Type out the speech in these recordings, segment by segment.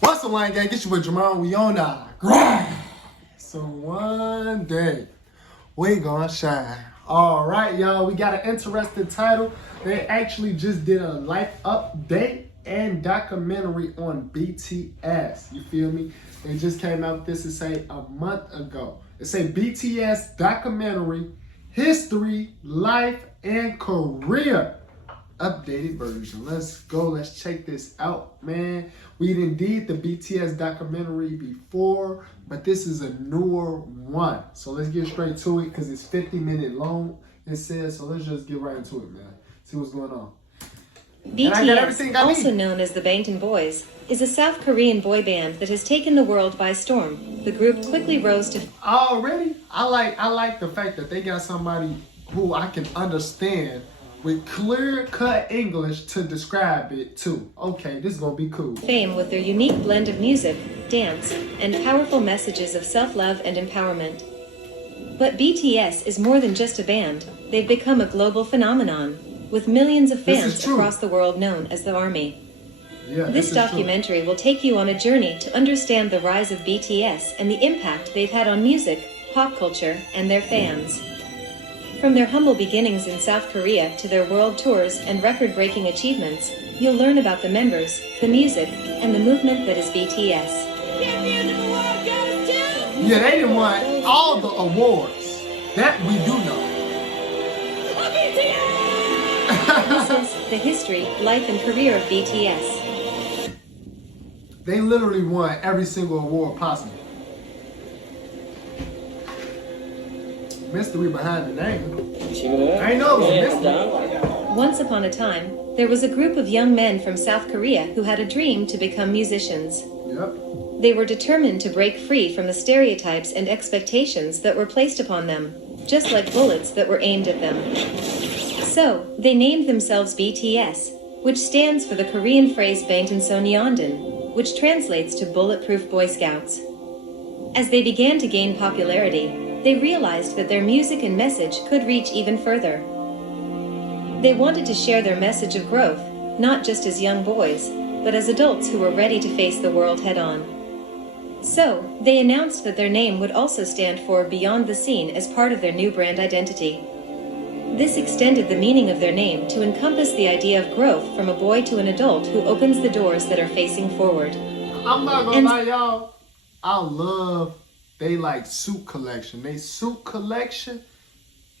What's the line, gang? Get you with Jamal. We on our grind. So one day we gonna shine. All right, y'all. We got an interesting title. They actually just did a life update and documentary on BTS. You feel me? They just came out with this to say a month ago. It say BTS documentary, history, life, and career. Updated version. Let's go. Let's check this out, man. We did the BTS documentary before, but this is a newer one. So let's get straight to it because it's 50-minute long. It says, so let's just get right into it, man. See what's going on. BTS, also known as the Bangtan Boys, is a South Korean boy band that has taken the world by storm. The group quickly rose to... Already? I like the fact that they got somebody who I can understand with clear-cut English to describe it too. Okay, this is gonna be cool. Fame with their unique blend of music, dance, and powerful messages of self-love and empowerment. But BTS is more than just a band. They've become a global phenomenon, with millions of fans across the world known as the ARMY. Yeah, this documentary will take you on a journey to understand the rise of BTS and the impact they've had on music, pop culture, and their fans. From their humble beginnings in South Korea to their world tours and record-breaking achievements, you'll learn about the members, the music, and the movement that is BTS. Yeah, they done won all the awards. That we do know. This is the history, life, and career of BTS. They literally won every single award possible. Mystery behind the name. I know it was a mystery. Once upon a time, there was a group of young men from South Korea who had a dream to become musicians. Yep. They were determined to break free from the stereotypes and expectations that were placed upon them, just like bullets that were aimed at them. So, they named themselves BTS, which stands for the Korean phrase Bangtan Sonyeondan, which translates to Bulletproof Boy Scouts. As they began to gain popularity, they realized that their music and message could reach even further. They wanted to share their message of growth, not just as young boys, but as adults who were ready to face the world head-on. So, they announced that their name would also stand for Beyond the Scene as part of their new brand identity. This extended the meaning of their name to encompass the idea of growth from a boy to an adult who opens the doors that are facing forward. I'm not gonna lie, y'all. I love they suit collection. They suit collection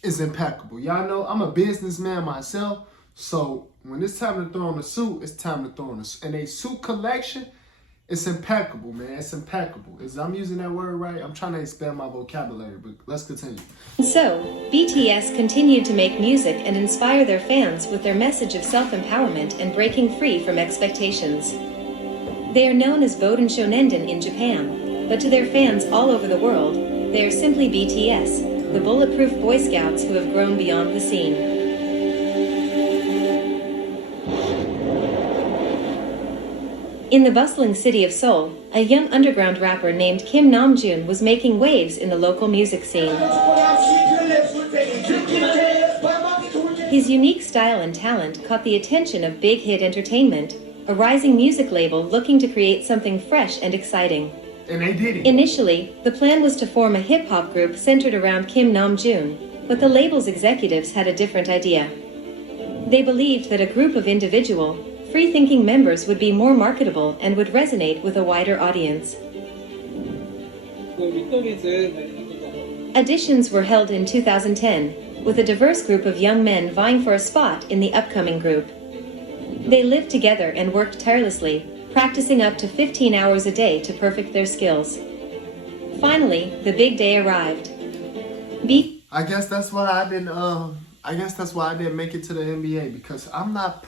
is impeccable. Y'all know I'm a businessman myself, so when it's time to throw on a suit, it's time to throw on a suit. And they suit collection, it's impeccable, man. It's impeccable. I'm using that word right? I'm trying to expand my vocabulary, but let's continue. So, BTS continued to make music and inspire their fans with their message of self-empowerment and breaking free from expectations. They are known as Boden Shonenden in Japan, but to their fans all over the world, they are simply BTS, the Bulletproof Boy Scouts who have grown beyond the scene. In the bustling city of Seoul, a young underground rapper named Kim Namjoon was making waves in the local music scene. His unique style and talent caught the attention of Big Hit Entertainment, a rising music label looking to create something fresh and exciting. And they did it. Initially, the plan was to form a hip-hop group centered around Kim Namjoon, but the label's executives had a different idea. They believed that a group of individual, free-thinking members would be more marketable and would resonate with a wider audience. Auditions were held in 2010, with a diverse group of young men vying for a spot in the upcoming group. They lived together and worked tirelessly, practicing up to 15 hours a day to perfect their skills. Finally, the big day arrived. I guess that's why I didn't make it to the NBA, because I'm not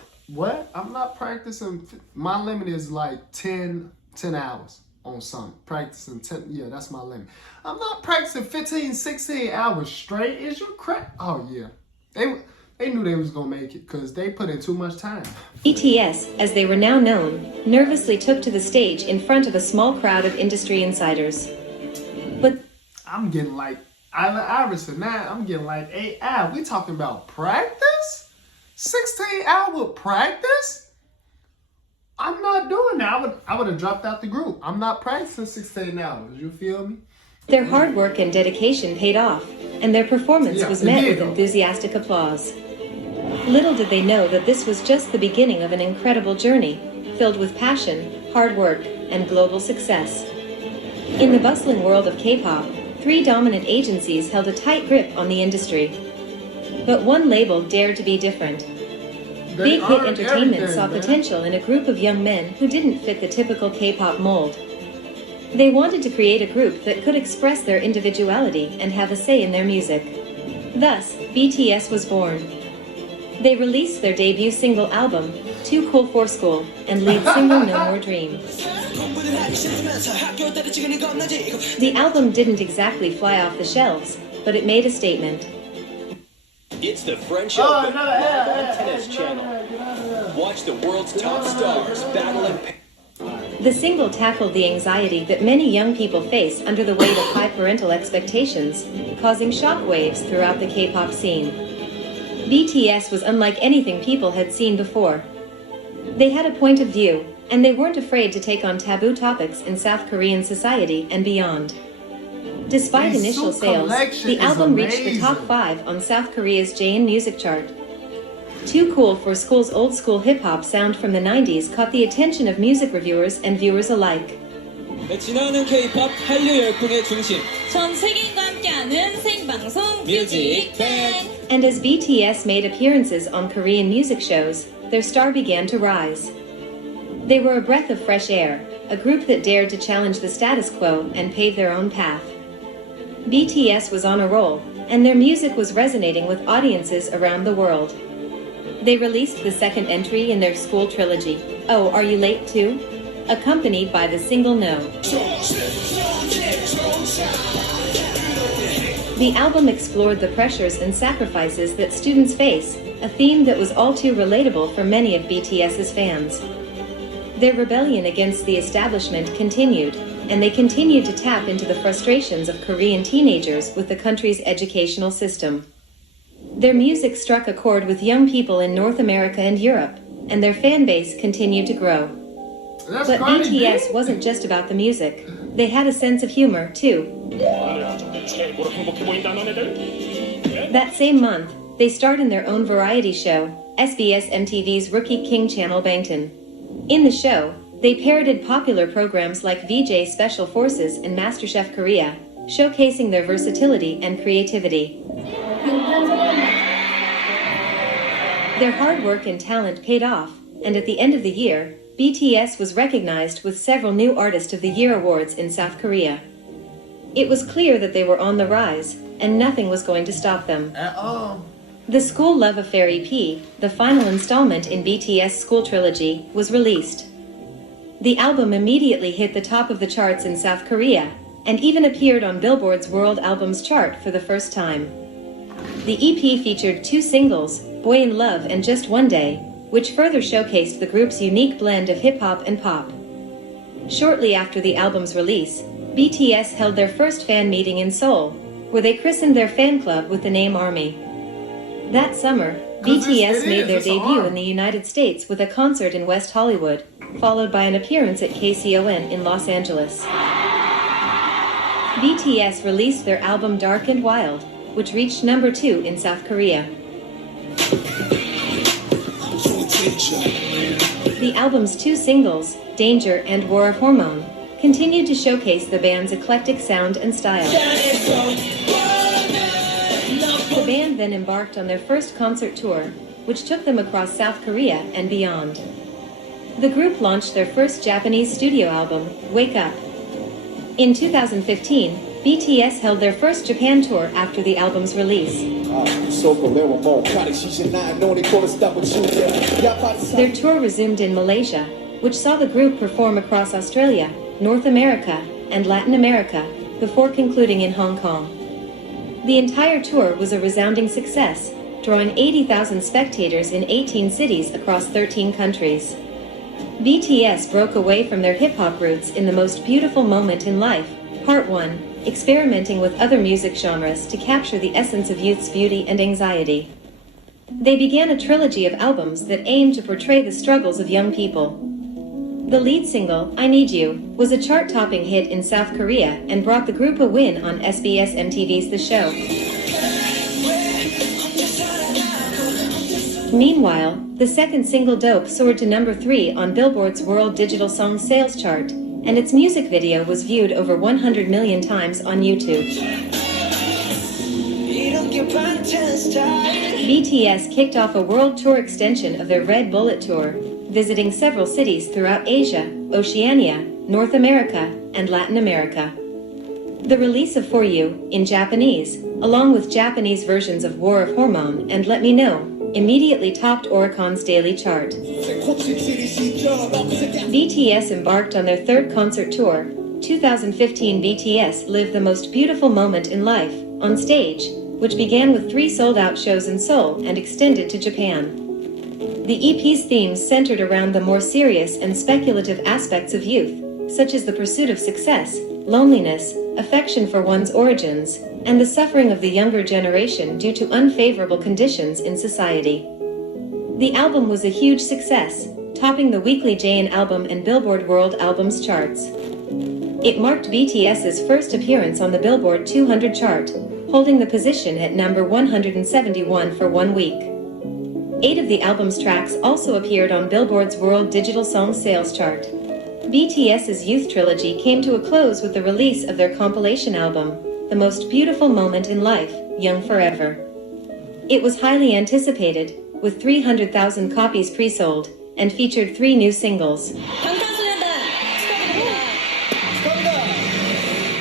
practicing. My limit is like 10 hours on something. Practicing 10, yeah, that's my limit. I'm not practicing 15, 16 hours straight. Is you crap? Oh yeah. They knew they was gonna make it because they put in too much time. BTS, as they were now known, nervously took to the stage in front of a small crowd of industry insiders. But I'm getting like Allen Iverson now. I'm getting like 8 hours. We talking about practice? 16-hour practice? I'm not doing that. I would have dropped out the group. I'm not practicing 6 to 8 hours. You feel me? Their hard work and dedication paid off, and their performance was met with enthusiastic applause. Little did they know that this was just the beginning of an incredible journey, filled with passion, hard work, and global success. In the bustling world of K-pop, 3 dominant agencies held a tight grip on the industry. But one label dared to be different. Big Hit Entertainment saw potential in a group of young men who didn't fit the typical K-pop mold. They wanted to create a group that could express their individuality and have a say in their music. Thus, BTS was born. They released their debut single album, Too Cool for School, and lead single No More Dream. The album didn't exactly fly off the shelves, but it made a statement. It's the French Open live on Tennis Channel. Watch the world's top stars battle in. The single tackled the anxiety that many young people face under the weight of high parental expectations, causing shockwaves throughout the K-pop scene. BTS was unlike anything people had seen before. They had a point of view, and they weren't afraid to take on taboo topics in South Korean society and beyond. Despite initial sales, the album reached the top 5 on South Korea's JN Music chart. Too Cool for School's old-school hip-hop sound from the 90s caught the attention of music reviewers and viewers alike. 지나는 K-pop 한류 열풍의 중심. 전 세계인과 함께하는 생방송 뮤직 뱅. And as BTS made appearances on Korean music shows, their star began to rise. They were a breath of fresh air, a group that dared to challenge the status quo and pave their own path. BTS was on a roll, and their music was resonating with audiences around the world. They released the second entry in their school trilogy, Oh, Are You Late Too?, accompanied by the single No. The album explored the pressures and sacrifices that students face, a theme that was all too relatable for many of BTS's fans. Their rebellion against the establishment continued, and they continued to tap into the frustrations of Korean teenagers with the country's educational system. Their music struck a chord with young people in North America and Europe, and their fan base continued to grow. But BTS wasn't just about the music. They had a sense of humor, too. That same month, they starred in their own variety show, SBS MTV's Rookie King channel Bangtan. In the show, they parodied popular programs like VJ Special Forces and MasterChef Korea, showcasing their versatility and creativity. Their hard work and talent paid off, and at the end of the year, BTS was recognized with several new Artist of the Year awards in South Korea. It was clear that they were on the rise, and nothing was going to stop them. At all. The School Love Affair EP, the final installment in BTS School Trilogy, was released. The album immediately hit the top of the charts in South Korea, and even appeared on Billboard's World Albums chart for the first time. The EP featured 2 singles, Boy in Love and Just One Day, which further showcased the group's unique blend of hip-hop and pop. Shortly after the album's release, BTS held their first fan meeting in Seoul, where they christened their fan club with the name ARMY. That summer, BTS made their debut in the United States with a concert in West Hollywood, followed by an appearance at KCON in Los Angeles. BTS released their album Dark and Wild, which reached number 2 in South Korea. The album's 2 singles, Danger and War of Hormone, continued to showcase the band's eclectic sound and style. The band then embarked on their first concert tour, which took them across South Korea and beyond. The group launched their first Japanese studio album, Wake Up. In 2015, BTS held their first Japan tour after the album's release. Their tour resumed in Malaysia, which saw the group perform across Australia, North America, and Latin America, before concluding in Hong Kong. The entire tour was a resounding success, drawing 80,000 spectators in 18 cities across 13 countries. BTS broke away from their hip-hop roots in the most beautiful moment in life, Part 1, experimenting with other music genres to capture the essence of youth's beauty and anxiety. They began a trilogy of albums that aimed to portray the struggles of young people. The lead single, I Need You, was a chart-topping hit in South Korea and brought the group a win on SBS MTV's The Show. Meanwhile, the second single Dope soared to number 3 on Billboard's World Digital Song Sales chart, and its music video was viewed over 100 million times on YouTube. BTS kicked off a world tour extension of their Red Bullet tour, visiting several cities throughout Asia, Oceania, North America, and Latin America. The release of For You, in Japanese, along with Japanese versions of War of Hormone and Let Me Know, immediately topped Oricon's daily chart. BTS embarked on their third concert tour. 2015 BTS lived the most beautiful moment in life, on stage, which began with 3 sold-out shows in Seoul and extended to Japan. The EP's themes centered around the more serious and speculative aspects of youth, such as the pursuit of success, loneliness, affection for one's origins, and the suffering of the younger generation due to unfavorable conditions in society. The album was a huge success, topping the weekly JN Album and Billboard World Albums charts. It marked BTS's first appearance on the Billboard 200 chart, holding the position at number 171 for 1 week. 8 of the album's tracks also appeared on Billboard's World Digital Song Sales chart. BTS's youth trilogy came to a close with the release of their compilation album, The Most Beautiful Moment in Life, Young Forever. It was highly anticipated, with 300,000 copies pre-sold, and featured 3 new singles.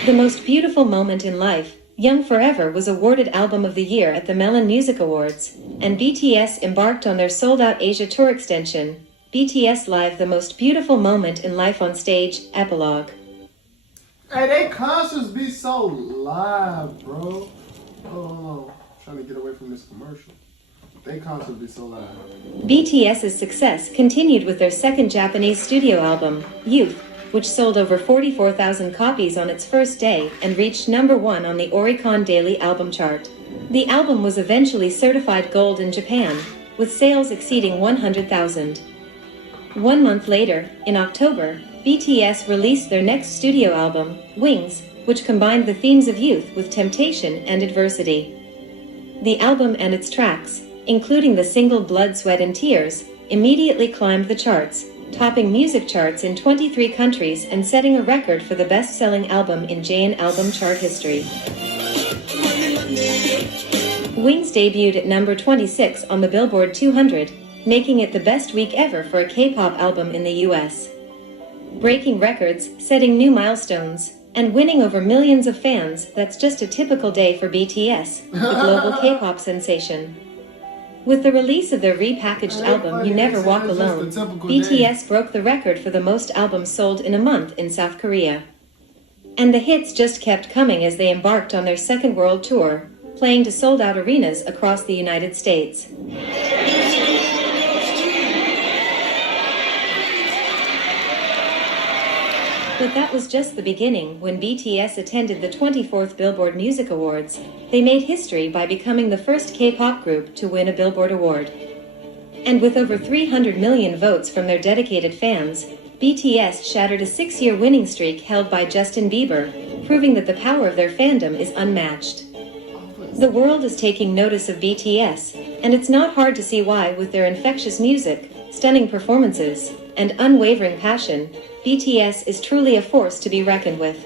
The Most Beautiful Moment in Life, Young Forever was awarded Album of the Year at the Melon Music Awards, and BTS embarked on their sold-out Asia tour extension, BTS Live The Most Beautiful Moment in Life on Stage, Epilogue. Hey, they concerts be so live, bro. Oh, I'm trying to get away from this commercial. They concerts be so live. BTS's success continued with their second Japanese studio album, Youth, which sold over 44,000 copies on its first day and reached number 1 on the Oricon Daily Album chart. The album was eventually certified gold in Japan, with sales exceeding 100,000. 1 month later, in October, BTS released their next studio album, Wings, which combined the themes of youth with temptation and adversity. The album and its tracks, including the single Blood, Sweat and Tears, immediately climbed the charts, topping music charts in 23 countries and setting a record for the best-selling album in JN Album chart history. Wings debuted at number 26 on the Billboard 200, making it the best week ever for a K-pop album in the US. Breaking records, setting new milestones, and winning over millions of fans, that's just a typical day for BTS, the global K-pop sensation. With the release of their repackaged album You Never Walk Alone, BTS broke the record for the most albums sold in a month in South Korea. And the hits just kept coming as they embarked on their second world tour, playing to sold-out arenas across the United States. But that was just the beginning. When BTS attended the 24th Billboard Music Awards, they made history by becoming the first K-pop group to win a Billboard Award. And with over 300 million votes from their dedicated fans, BTS shattered a 6-year winning streak held by Justin Bieber, proving that the power of their fandom is unmatched. The world is taking notice of BTS, and it's not hard to see why. With their infectious music, stunning performances, and unwavering passion, BTS is truly a force to be reckoned with.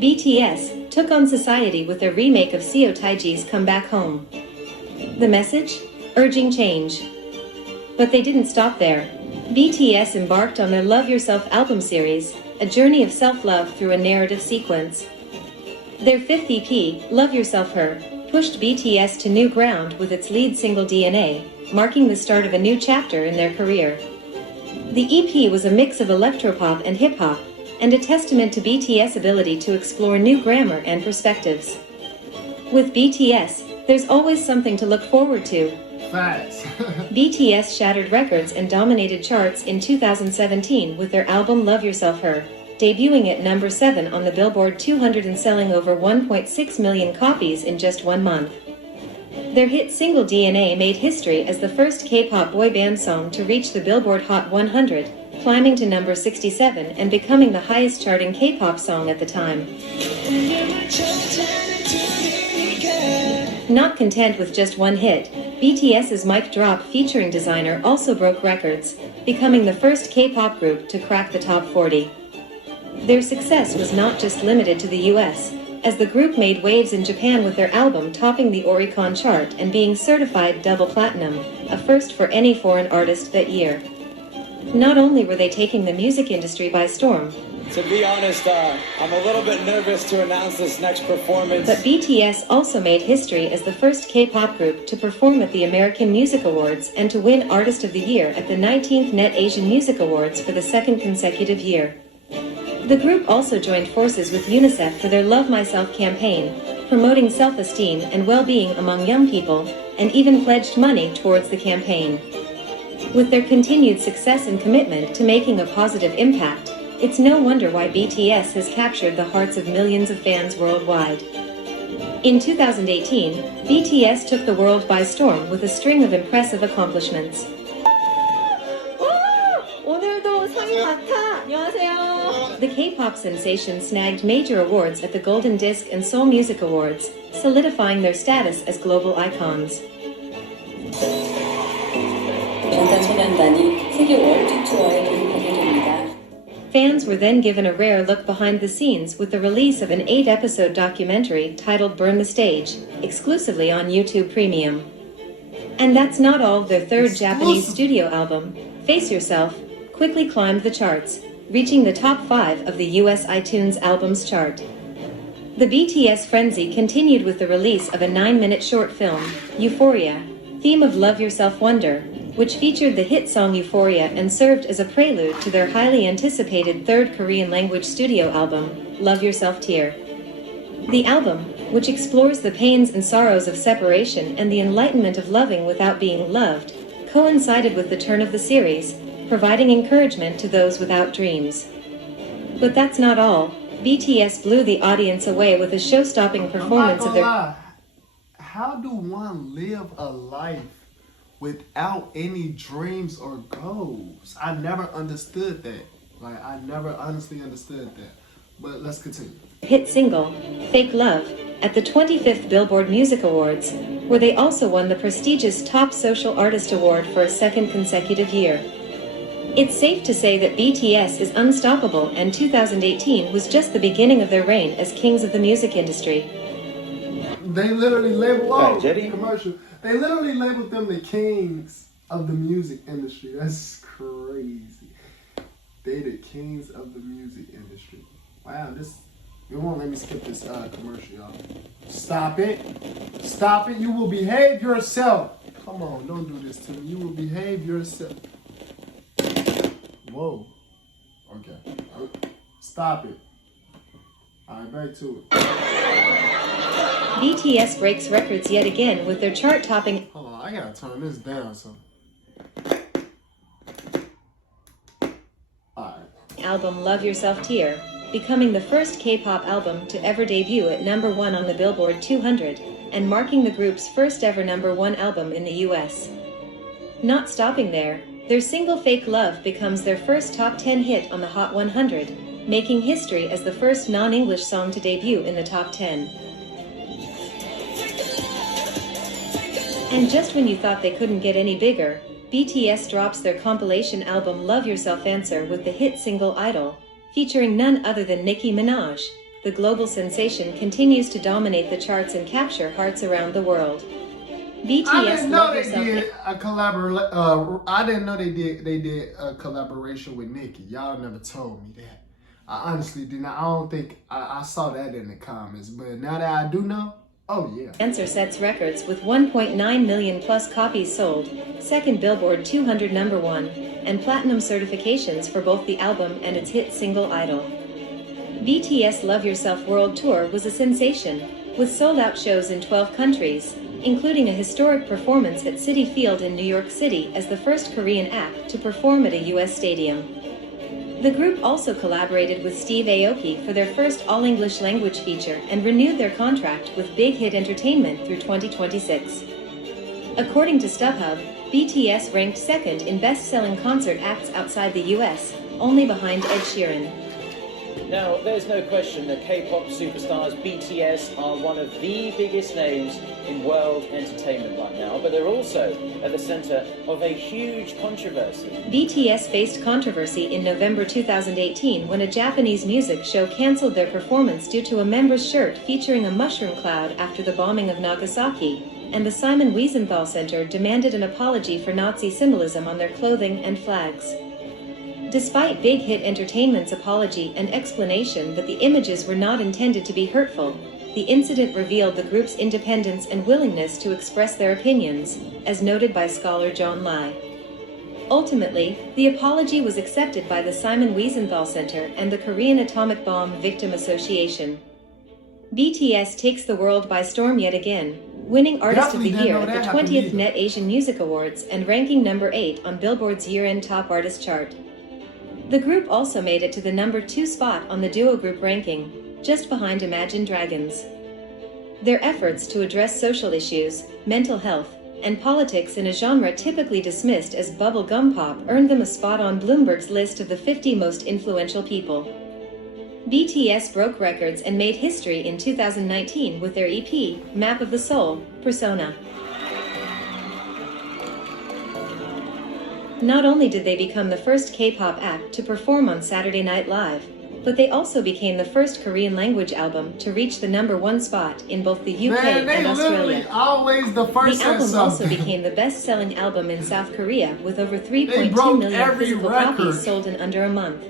BTS took on society with their remake of Seo Taeji's Come Back Home. The message? Urging change. But they didn't stop there. BTS embarked on their Love Yourself album series, a journey of self-love through a narrative sequence. Their 5th EP, Love Yourself Her, pushed BTS to new ground with its lead single DNA, marking the start of a new chapter in their career. The EP was a mix of electropop and hip-hop, and a testament to BTS' ability to explore new grammar and perspectives. With BTS, there's always something to look forward to. Facts. BTS shattered records and dominated charts in 2017 with their album Love Yourself Her, debuting at number 7 on the Billboard 200 and selling over 1.6 million copies in just 1 month. Their hit single DNA made history as the first K-pop boy band song to reach the Billboard Hot 100, climbing to number 67 and becoming the highest charting K-pop song at the time. Not content with just one hit, BTS's Mic Drop featuring Designer also broke records, becoming the first K-pop group to crack the top 40. Their success was not just limited to the US, as the group made waves in Japan with their album topping the Oricon chart and being certified double platinum, a first for any foreign artist that year. Not only were they taking the music industry by storm, to be honest, I'm a little bit nervous to announce this next performance. but BTS also made history as the first K-pop group to perform at the American Music Awards and to win Artist of the Year at the 19th Net Asian Music Awards for the second consecutive year. The group also joined forces with UNICEF for their Love Myself campaign, promoting self-esteem and well-being among young people, and even pledged money towards the campaign. With their continued success and commitment to making a positive impact, it's no wonder why BTS has captured the hearts of millions of fans worldwide. In 2018, BTS took the world by storm with a string of impressive accomplishments. 오늘도 상이 많다. 안녕하세요. The K-pop sensation snagged major awards at the Golden Disc and Seoul Music Awards, solidifying their status as global icons. 방탄소년단이 세계 월드 투어에 돌입하게 됩니다. Fans were then given a rare look behind the scenes with the release of an 8-episode documentary titled Burn the Stage, exclusively on YouTube Premium. And that's not all. Their third Japanese studio album, Face Yourself, quickly climbed the charts, reaching the top 5 of the US iTunes albums chart. The BTS frenzy continued with the release of a 9-minute short film, Euphoria, theme of Love Yourself Wonder, which featured the hit song Euphoria and served as a prelude to their highly anticipated third Korean-language studio album, Love Yourself Tear. The album, which explores the pains and sorrows of separation and the enlightenment of loving without being loved, coincided with the turn of the series, providing encouragement to those without dreams. But that's not all. BTS blew the audience away with a show-stopping performance of their... How do one live a life without any dreams or goals? I never understood that. Like, I never honestly understood that. But let's continue. hit single, Fake Love, at the 25th Billboard Music Awards, where they also won the prestigious Top Social Artist Award for a second consecutive year. It's safe to say that BTS is unstoppable, and 2018 was just the beginning of their reign as kings of the music industry. They literally labeled commercial. They literally labeled them the kings of the music industry. That's crazy. They the kings of the music industry. Wow, it won't let me skip this commercial, y'all. Stop it. Stop it. You will behave yourself. Come on, don't do this to me. You will behave yourself. Whoa. Okay. Stop it. All right, back to it. BTS breaks records yet again with their chart-topping... Hold on, I gotta turn this down, so... album Love Yourself Tear, becoming the first K-pop album to ever debut at number 1 on the Billboard 200, and marking the group's first ever number 1 album in the US. Not stopping there, their single Fake Love becomes their first top 10 hit on the Hot 100, making history as the first non-English song to debut in the top 10. And just when you thought they couldn't get any bigger, BTS drops their compilation album Love Yourself Answer with the hit single Idol, featuring none other than Nicki Minaj. The global sensation continues to dominate the charts and capture hearts around the world. BTS I didn't know Love they Yourself did I didn't know they did a collaboration with Nicki. Y'all never told me that. I honestly did not. I don't think I saw that in the comments. But now that I do know, oh yeah. Answer sets records with 1.9 million plus copies sold, second Billboard 200 number 1, and platinum certifications for both the album and its hit single Idol. BTS Love Yourself World Tour was a sensation, with sold-out shows in 12 countries, including a historic performance at Citi Field in New York City as the first Korean act to perform at a US stadium. The group also collaborated with Steve Aoki for their first all-English language feature and renewed their contract with Big Hit Entertainment through 2026. According to StubHub, BTS ranked second in best-selling concert acts outside the US, only behind Ed Sheeran. Now, there's no question that K-pop superstars BTS are one of the biggest names in world entertainment right now, but they're also at the center of a huge controversy. BTS faced controversy in November 2018 when a Japanese music show canceled their performance due to a member's shirt featuring a mushroom cloud after the bombing of Nagasaki, and the Simon Wiesenthal Center demanded an apology for Nazi symbolism on their clothing and flags. Despite Big Hit Entertainment's apology and explanation that the images were not intended to be hurtful, the incident revealed the group's independence and willingness to express their opinions, as noted by scholar John Lai. Ultimately, the apology was accepted by the Simon Wiesenthal Center and the Korean Atomic Bomb Victim Association. BTS takes the world by storm yet again, winning Artist of the Year at the 20th Net Asian Music Awards and ranking number 8 on Billboard's year-end Top Artist chart. The group also made it to the number 2 spot on the duo group ranking, just behind Imagine Dragons. Their efforts to address social issues, mental health, and politics in a genre typically dismissed as bubblegum pop earned them a spot on Bloomberg's list of the 50 most influential people. BTS broke records and made history in 2019 with their EP, Map of the Soul, Persona. Not only did they become the first K-pop act to perform on Saturday Night Live, but they also became the first Korean-language album to reach the number 1 spot in both the UK and Australia. Always the first. The album also became the best-selling album in South Korea with over 3.2 million physical copies sold in under a month.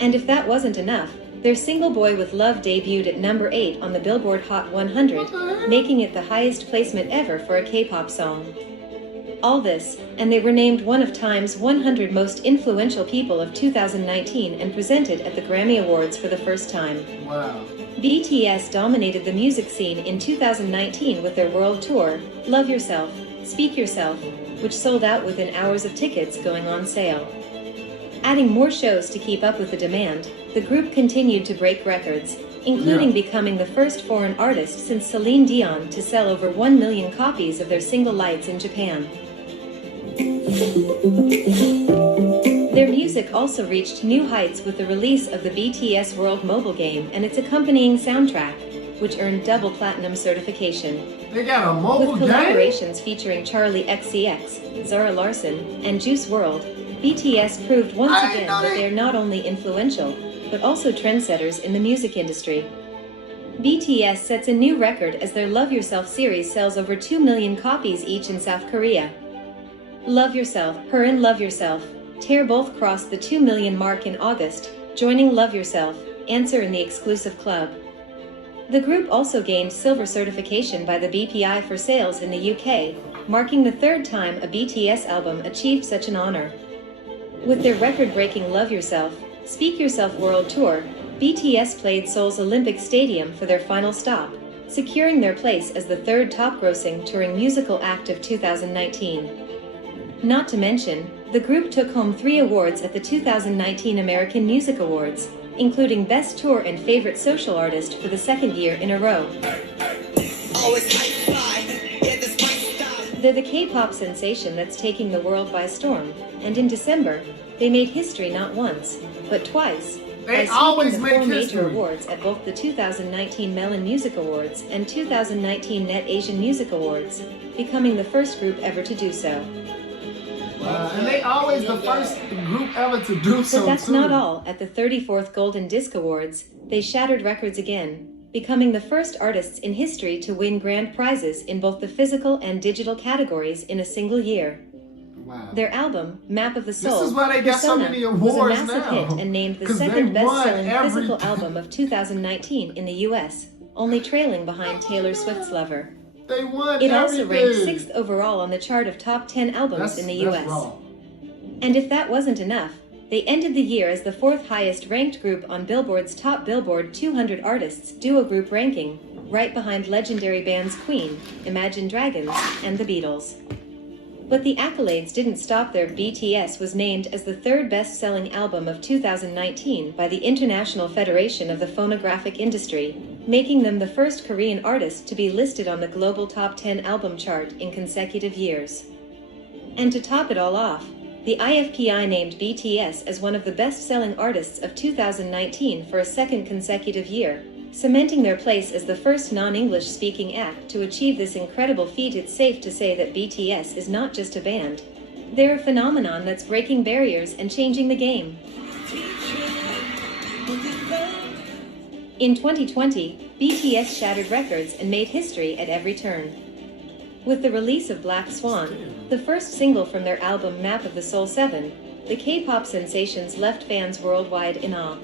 And if that wasn't enough, their single Boy With Love debuted at number 8 on the Billboard Hot 100, making it the highest placement ever for a K-pop song. All this, and they were named one of Time's 100 most influential people of 2019 and presented at the Grammy Awards for the first time. Wow. BTS dominated the music scene in 2019 with their world tour, Love Yourself, Speak Yourself, which sold out within hours of tickets going on sale. Adding more shows to keep up with the demand, the group continued to break records, including becoming the first foreign artist since Celine Dion to sell over 1 million copies of their single Lights in Japan. Their music also reached new heights with the release of the BTS World mobile game and its accompanying soundtrack, which earned double platinum certification. They got a mobile With collaborations featuring Charlie XCX, Zara Larsson, and Juice WRLD, BTS proved once again that they are not only influential, but also trendsetters in the music industry. BTS sets a new record as their Love Yourself series sells over 2 million copies each in South Korea. Love Yourself, Her and Love Yourself, Tear both crossed the 2 million mark in August, joining Love Yourself, Answer in the exclusive club. The group also gained silver certification by the BPI for sales in the UK, marking the 3rd time a BTS album achieved such an honor. With their record-breaking Love Yourself, Speak Yourself World Tour, BTS played Seoul's Olympic Stadium for their final stop, securing their place as the 3rd top-grossing touring musical act of 2019. Not to mention, the group took home 3 awards at the 2019 American Music Awards, including Best Tour and Favorite Social Artist for the 2nd year in a row. They're the K-pop sensation that's taking the world by storm, and in December, they made history not once, but twice, by sweeping the 4 major awards at both the 2019 Melon Music Awards and 2019 Net Asian Music Awards, becoming the first group ever to do so. And they always the first group ever to do so. But that's not all. At the 34th Golden Disc Awards, they shattered records again, becoming the first artists in history to win grand prizes in both the physical and digital categories in a single year. Wow. Their album, Map of the Soul, this is why they got so many awards was a massive now, hit and named the 2nd they best-selling won physical album of 2019 in the US, only trailing behind Taylor Swift's Lover. They won It also ranked 6th overall on the chart of top 10 albums in the US. And if that wasn't enough, they ended the year as the 4th highest ranked group on Billboard's top Billboard 200 Artists duo group ranking, right behind legendary bands Queen, Imagine Dragons, and the Beatles. But the accolades didn't stop there. BTS was named as the 3rd best-selling album of 2019 by the International Federation of the Phonographic Industry, making them the first Korean artist to be listed on the global top 10 album chart in consecutive years. And to top it all off, the IFPI named BTS as one of the best-selling artists of 2019 for a second consecutive year, cementing their place as the first non-English speaking act to achieve this incredible feat. It's safe to say that BTS is not just a band. They're a phenomenon that's breaking barriers and changing the game. In 2020, BTS shattered records and made history at every turn. With the release of Black Swan, the first single from their album Map of the Soul 7, the K-pop sensations left fans worldwide in awe.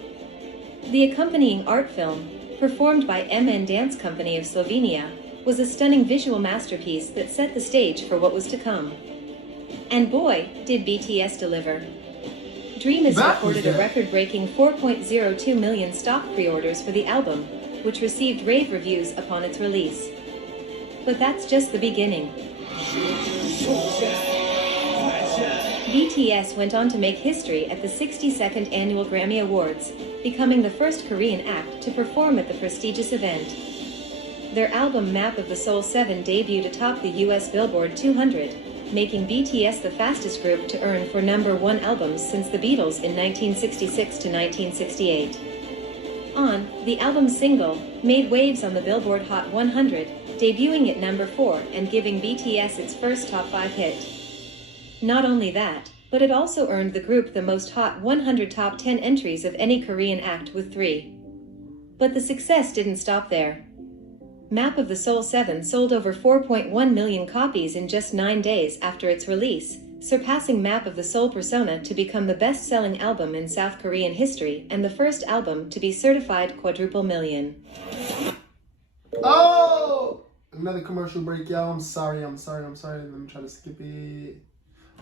The accompanying art film, performed by MN Dance Company of Slovenia, was a stunning visual masterpiece that set the stage for what was to come. And boy, did BTS deliver. Dream has recorded a record-breaking 4.02 million stock pre-orders for the album, which received rave reviews upon its release. But that's just the beginning. BTS went on to make history at the 62nd Annual Grammy Awards, becoming the first Korean act to perform at the prestigious event. Their album Map of the Soul 7 debuted atop the US Billboard 200, making BTS the fastest group to earn for #1 albums since the Beatles in 1966 to 1968. The album's single made waves on the Billboard Hot 100, debuting at #4 and giving BTS its first top 5 hit. Not only that, but it also earned the group the most Hot 100 top 10 entries of any Korean act with 3. But the success didn't stop there. Map of the Soul 7 sold over 4.1 million copies in just 9 days after its release, surpassing Map of the Soul Persona to become the best-selling album in South Korean history and the first album to be certified quadruple million. Oh! Another commercial break, y'all. I'm sorry. Let me try to skip it.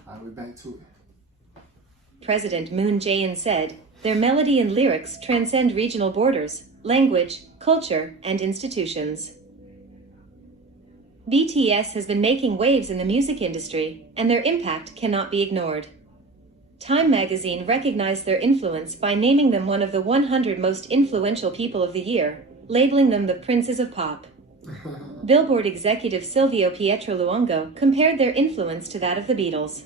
Alright, we're back to it. President Moon Jae-in said, "Their melody and lyrics transcend regional borders, language, culture, and institutions." BTS has been making waves in the music industry, and their impact cannot be ignored. Time magazine recognized their influence by naming them one of the 100 most influential people of the year, labeling them the princes of pop. Billboard executive Silvio Pietro Luongo compared their influence to that of the Beatles.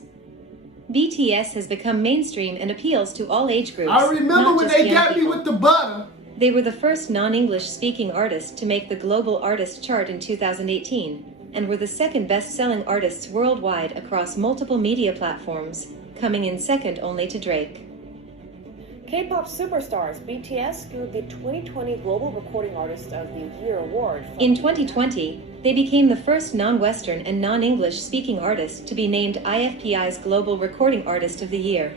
BTS has become mainstream and appeals to all age groups. I remember when they got me with the butter. They were the first non-English speaking artist to make the Global Artist Chart in 2018, and were the second best-selling artists worldwide across multiple media platforms, coming in second only to Drake. K-pop superstars BTS grew the 2020 Global Recording Artist of the Year award. In 2020, they became the first non-Western and non-English speaking artist to be named IFPI's Global Recording Artist of the Year.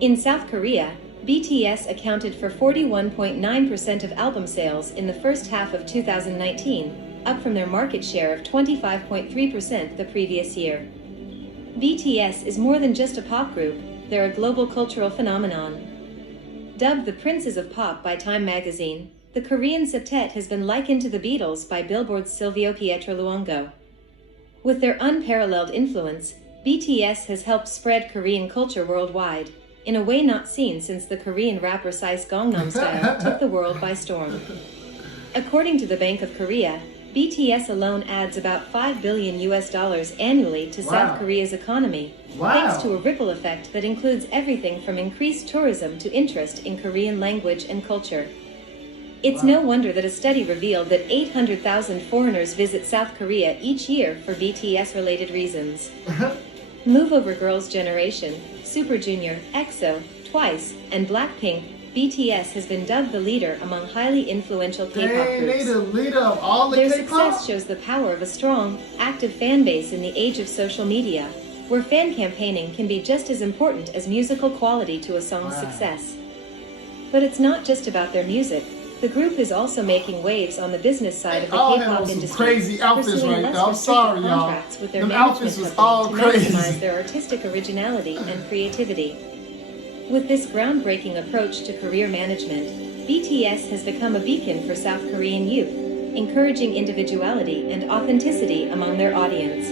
In South Korea, BTS accounted for 41.9% of album sales in the first half of 2019, up from their market share of 25.3% the previous year. BTS is more than just a pop group, they're a global cultural phenomenon. Dubbed the Princes of Pop by Time magazine, the Korean septet has been likened to the Beatles by Billboard's Silvio Pietro Luongo. With their unparalleled influence, BTS has helped spread Korean culture worldwide, in a way not seen since the Korean rapper Psy's Gangnam Style took the world by storm. According to the Bank of Korea, BTS alone adds about $5 billion annually to South Korea's economy, thanks to a ripple effect that includes everything from increased tourism to interest in Korean language and culture. It's no wonder that a study revealed that 800,000 foreigners visit South Korea each year for BTS-related reasons. Move Over Girls' Generation, Super Junior, EXO, Twice, and Blackpink, BTS has been dubbed the leader among highly influential K-pop groups. They the leader of all the Their K-pop? success shows the power of a strong, active fan base in the age of social media, where fan campaigning can be just as important as musical quality to a song's success. But it's not just about their music. The group is also making waves on the business side of the K-pop industry, crazy outfits pursuing right less now. I'm sorry, restrictive y'all. contracts with their Them management outfits was company all to crazy. maximize their artistic originality and creativity. With this groundbreaking approach to career management, BTS has become a beacon for South Korean youth, encouraging individuality and authenticity among their audience.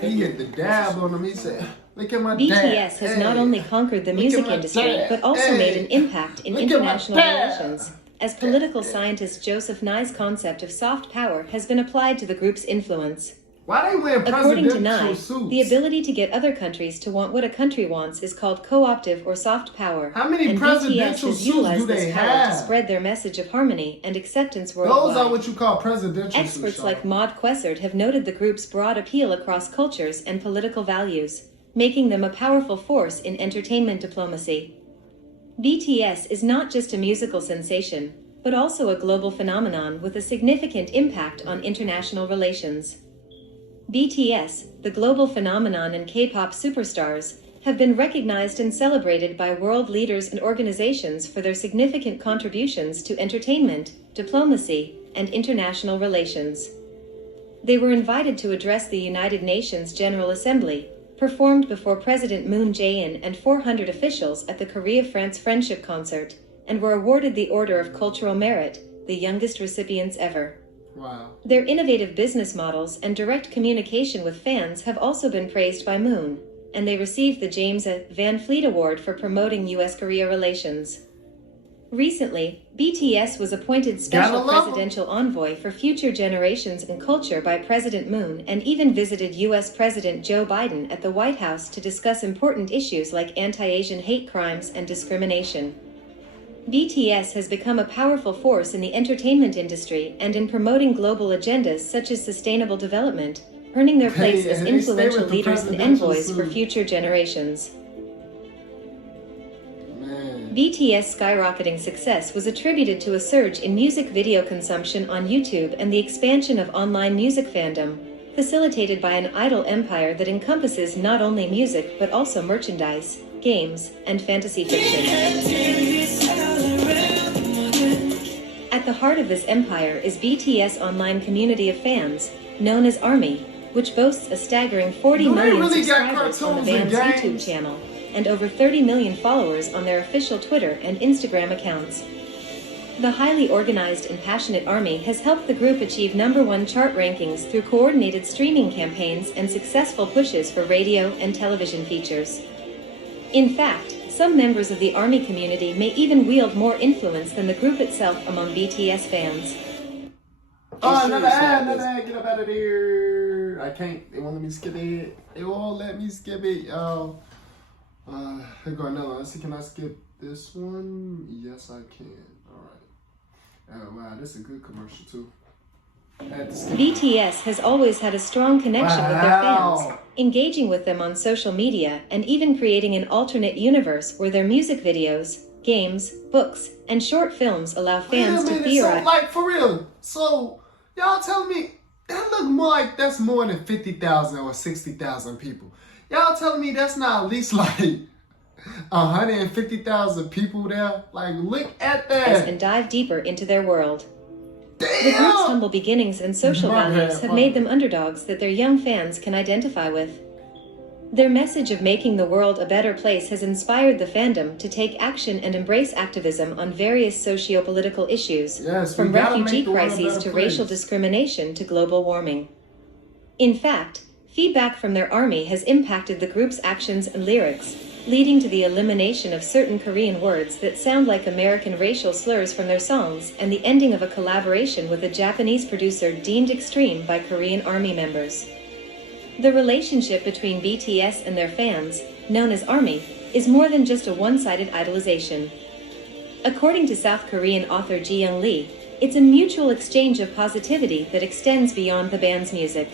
He hit the dab on him. He said, "Look at my dab." BTS has not only conquered the music industry, but also made an impact in international relations, as political scientist Joseph Nye's concept of soft power has been applied to the group's influence. Why they wear According to presidential Nye, suits? the ability to get other countries to want what a country wants is called co-optive or soft power. How many and presidential BTS has suits utilized do they this power have? to spread their message of harmony and acceptance worldwide. Those are what you call presidential Experts suits. like Maud Quessard have noted the group's broad appeal across cultures and political values, making them a powerful force in entertainment diplomacy. BTS is not just a musical sensation, but also a global phenomenon with a significant impact on international relations. BTS, the global phenomenon and K-pop superstars, have been recognized and celebrated by world leaders and organizations for their significant contributions to entertainment, diplomacy, and international relations. They were invited to address the United Nations General Assembly, performed before President Moon Jae-in and 400 officials at the Korea-France Friendship Concert, and were awarded the Order of Cultural Merit, the youngest recipients ever. Wow. Their innovative business models and direct communication with fans have also been praised by Moon, and they received the James A. Van Fleet Award for promoting U.S.-Korea relations. Recently, BTS was appointed special presidential envoy for future generations and culture by President Moon and even visited U.S. President Joe Biden at the White House to discuss important issues like anti-Asian hate crimes and discrimination. BTS has become a powerful force in the entertainment industry and in promoting global agendas such as sustainable development, earning their place as influential leaders and envoys for future generations. BTS' skyrocketing success was attributed to a surge in music video consumption on YouTube and the expansion of online music fandom, facilitated by an idol empire that encompasses not only music but also merchandise, games, and fantasy fiction. At the heart of this empire is BTS' online community of fans, known as ARMY, which boasts a staggering 40 million subscribers on the band's YouTube channel, and over 30 million followers on their official Twitter and Instagram accounts. The highly organized and passionate ARMY has helped the group achieve #1 chart rankings through coordinated streaming campaigns and successful pushes for radio and television features. In fact, some members of the ARMY community may even wield more influence than the group itself among BTS fans. Oh, another ad, get up out of there. I can't, they won't let me skip it. They won't let me skip it, y'all. Here go another one. Let's see, can I skip this one? Yes, I can. Alright. Wow, this is a good commercial too. BTS has always had a strong connection with their fans, engaging with them on social media and even creating an alternate universe where their music videos, games, books, and short films allow fans to theorize. So, like, for real, so y'all telling me that look more like that's more than 50,000 or 60,000 people. Y'all telling me that's not at least like 150,000 people there? Like, look at that. And dive deeper into their world. Damn. The group's humble beginnings and social values have made them underdogs that their young fans can identify with. Their message of making the world a better place has inspired the fandom to take action and embrace activism on various socio-political issues, from refugee crises to racial discrimination to global warming. In fact, feedback from their ARMY has impacted the group's actions and lyrics, leading to the elimination of certain Korean words that sound like American racial slurs from their songs and the ending of a collaboration with a Japanese producer deemed extreme by Korean ARMY members. The relationship between BTS and their fans, known as ARMY, is more than just a one-sided idolization. According to South Korean author Ji-young Lee, it's a mutual exchange of positivity that extends beyond the band's music.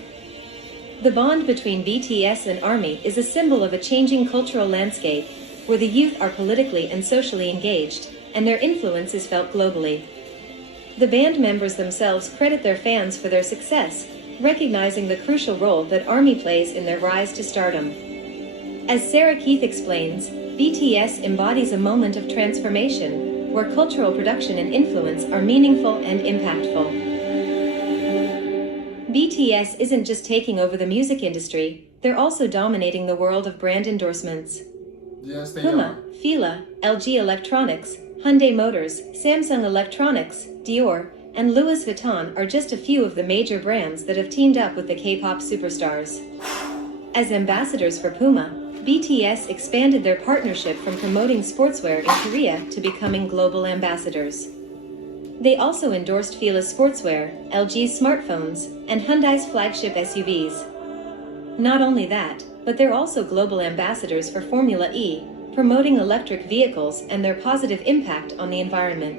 The bond between BTS and ARMY is a symbol of a changing cultural landscape, where the youth are politically and socially engaged, and their influence is felt globally. The band members themselves credit their fans for their success, recognizing the crucial role that ARMY plays in their rise to stardom. As Sarah Keith explains, BTS embodies a moment of transformation, where cultural production and influence are meaningful and impactful. BTS isn't just taking over the music industry, they're also dominating the world of brand endorsements. Yes, they Puma, Fila, LG Electronics, Hyundai Motors, Samsung Electronics, Dior, and Louis Vuitton are just a few of the major brands that have teamed up with the K-pop superstars. As ambassadors for Puma, BTS expanded their partnership from promoting sportswear in Korea to becoming global ambassadors. They also endorsed Fila's sportswear, LG's smartphones, and Hyundai's flagship SUVs. Not only that, but they're also global ambassadors for Formula E, promoting electric vehicles and their positive impact on the environment.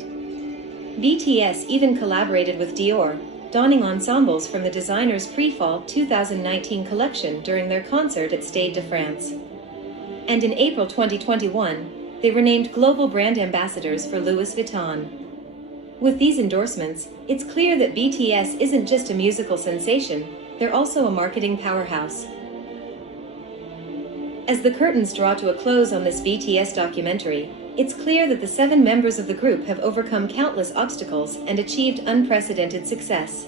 BTS even collaborated with Dior, donning ensembles from the designer's pre-fall 2019 collection during their concert at Stade de France. And in April 2021, they were named global brand ambassadors for Louis Vuitton. With these endorsements, it's clear that BTS isn't just a musical sensation, they're also a marketing powerhouse. As the curtains draw to a close on this BTS documentary, it's clear that the 7 members of the group have overcome countless obstacles and achieved unprecedented success.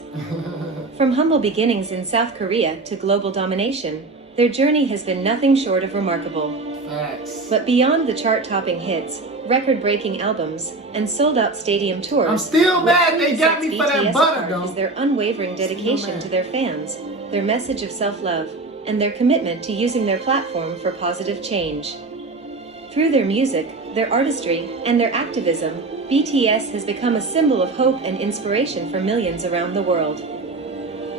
From humble beginnings in South Korea to global domination, their journey has been nothing short of remarkable. Facts. But beyond the chart-topping hits, record-breaking albums, and sold-out stadium tours, I'm still what mad truly they got sets me for that BTS butter, apart though. is their unwavering dedication mad. to their fans, their message of self-love, and their commitment to using their platform for positive change. Through their music, their artistry, and their activism, BTS has become a symbol of hope and inspiration for millions around the world.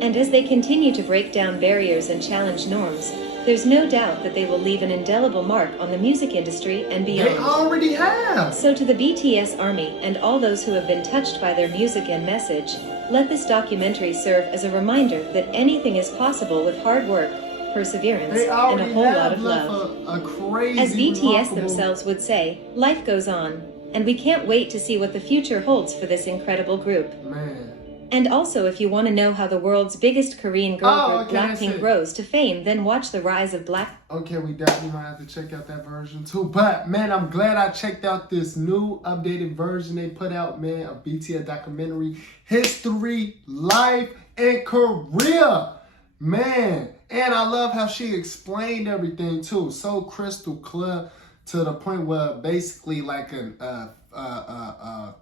And as they continue to break down barriers and challenge norms, there's no doubt that they will leave an indelible mark on the music industry and beyond. They already have. So to the BTS army and all those who have been touched by their music and message, let this documentary serve as a reminder that anything is possible with hard work, perseverance, They and already a whole lot have of left love. a crazy, As BTS remarkable- themselves would say, life goes on, and we can't wait to see what the future holds for this incredible group. Man. And also, if you want to know how the world's biggest Korean girl group that's Blackpink it. rose to fame, then watch the rise of Black. Okay, we definitely might have to check out that version too. But man, I'm glad I checked out this new updated version they put out, man, of BTS documentary, History, Life, and Korea. Man, and I love how she explained everything too, so crystal clear to the point where basically like a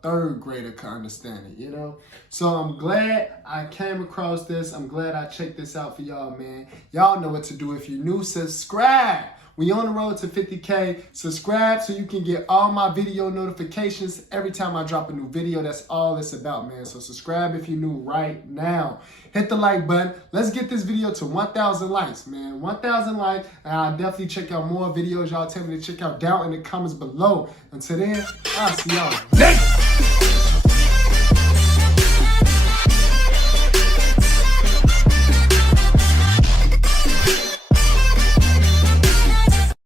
third grader can understand it, you know? So I'm glad I came across this. I'm glad I checked this out for y'all, man. Y'all know what to do. If you're new, subscribe. We on the road to 50K. Subscribe so you can get all my video notifications every time I drop a new video. That's all it's about, man. So subscribe if you're new right now. Hit the like button. Let's get this video to 1,000 likes, man. 1,000 likes. And I'll definitely check out more videos y'all tell me to check out down in the comments below. Until then, I'll see y'all next.